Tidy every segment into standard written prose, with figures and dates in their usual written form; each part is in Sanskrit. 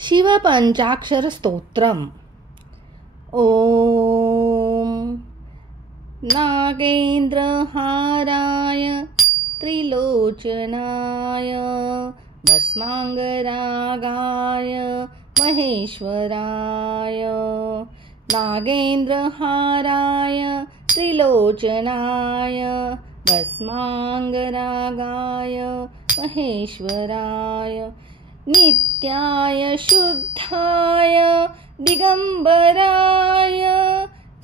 शिवपञ्चाक्षरस्तोत्रम्। ॐ नागेन्द्रहाराय त्रिलोचनाय भस्माङ्गरागाय महेश्वराय। नागेन्द्रहाराय त्रिलोचनाय भस्माङ्गरागाय महेश्वराय। नित्याय शुद्धाय दिगम्बराय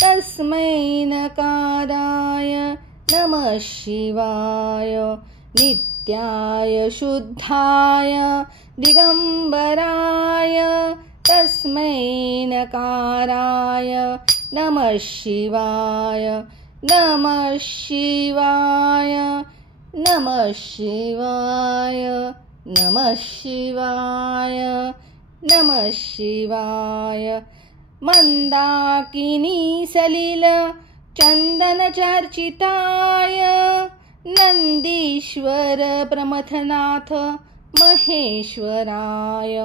तस्मै नकाराय नमः शिवाय। नित्याय शुद्धाय दिगम्बराय तस्मै नकाराय नमः शिवाय। नमः शिवाय, नमः शिवाय, नमः शिवाय, नमः शिवाय। मन्दाकिनी सलिल चन्दनचर्चिताय नन्दीश्वर प्रमथनाथ महेश्वराय।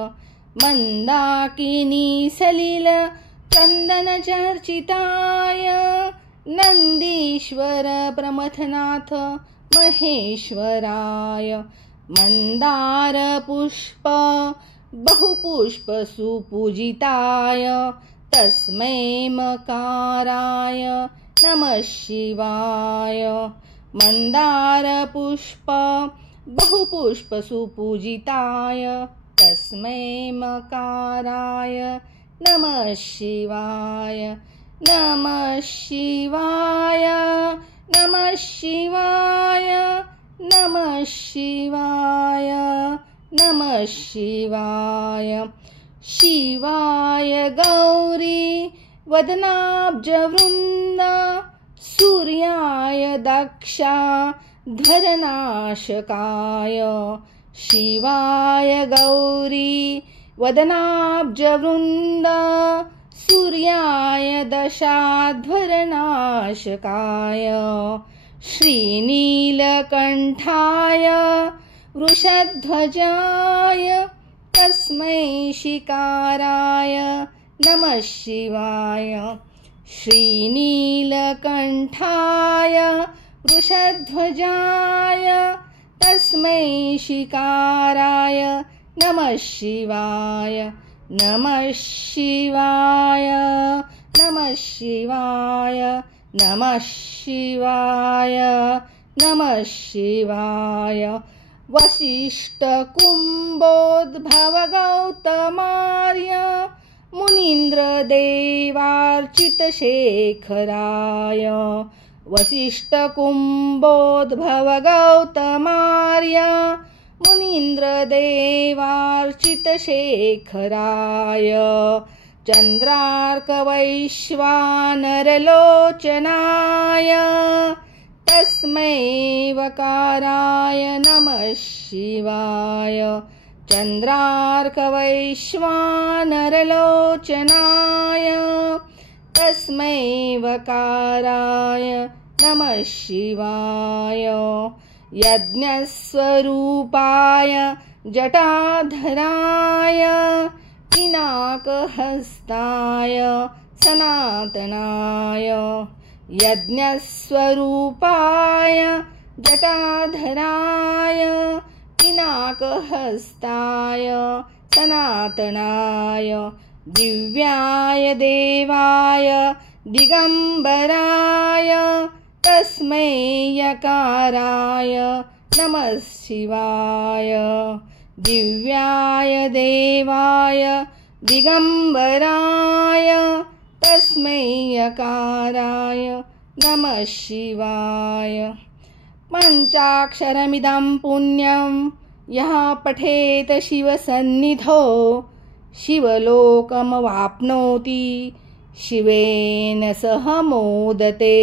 मन्दाकिनी सलिल चन्दनचर्चिताय नन्दीश्वर प्रमथनाथ महेश्वराय। मन्दारपुष्प बहुपुष्प सुपूजिताय तस्मै मकाराय नमः शिवाय। मन्दारपुष्प बहुपुष्प सुपूजिताय तस्मै मकाराय नमः शिवाय। नमः शिवाय, नमः शिवाय, नमः शिवाय, नमः शिवाय। शिवाय गौरी वदनाब्जवृन्द सूर्याय दक्षाध्वरनाशकाय। शिवाय गौरी वदनाब्जवृन्द सूर्याय दशाध्वरनाशकाय। श्रीनीलकण्ठाय वृषध्वजाय तस्मै शिकाराय नमः शिवाय। श्रीनीलकण्ठाय वृषध्वजाय तस्मै शिकाराय नमः शिवाय। नमः शिवाय, नमः शिवाय, नमः शिवाय, नमः शिवाय। वसिष्ठकुम्भोद्भवगौतमार्य मुनीन्द्रदेवार्चितशेखराय। वसिष्ठकुम्भोद्भवगौतमार्य मुनीन्द्रदेवार्चितशेखराय। चन्द्रार्कवैश्वानरलोचनाय तस्मै वकाराय नमः शिवाय। चन्द्रार्कवैश्वानरलोचनाय तस्मै वकाराय नमः शिवाय। यज्ञस्वरूपाय जटाधराय पिनाकहस्ताय सनातनाय। यज्ञस्वरूपाय जटाधराय पिनाकहस्ताय सनातनाय। दिव्याय देवाय दिगम्बराय तस्मै यकाराय नमः शिवाय। दिव्याय देवाय दिगम्बराय तस्मै यकाराय नमः शिवाय। पञ्चाक्षरमिदं पुण्यं यः पठेत शिवसन्निधौ शिवलोकमवाप्नोति शिवेन सह मोदते।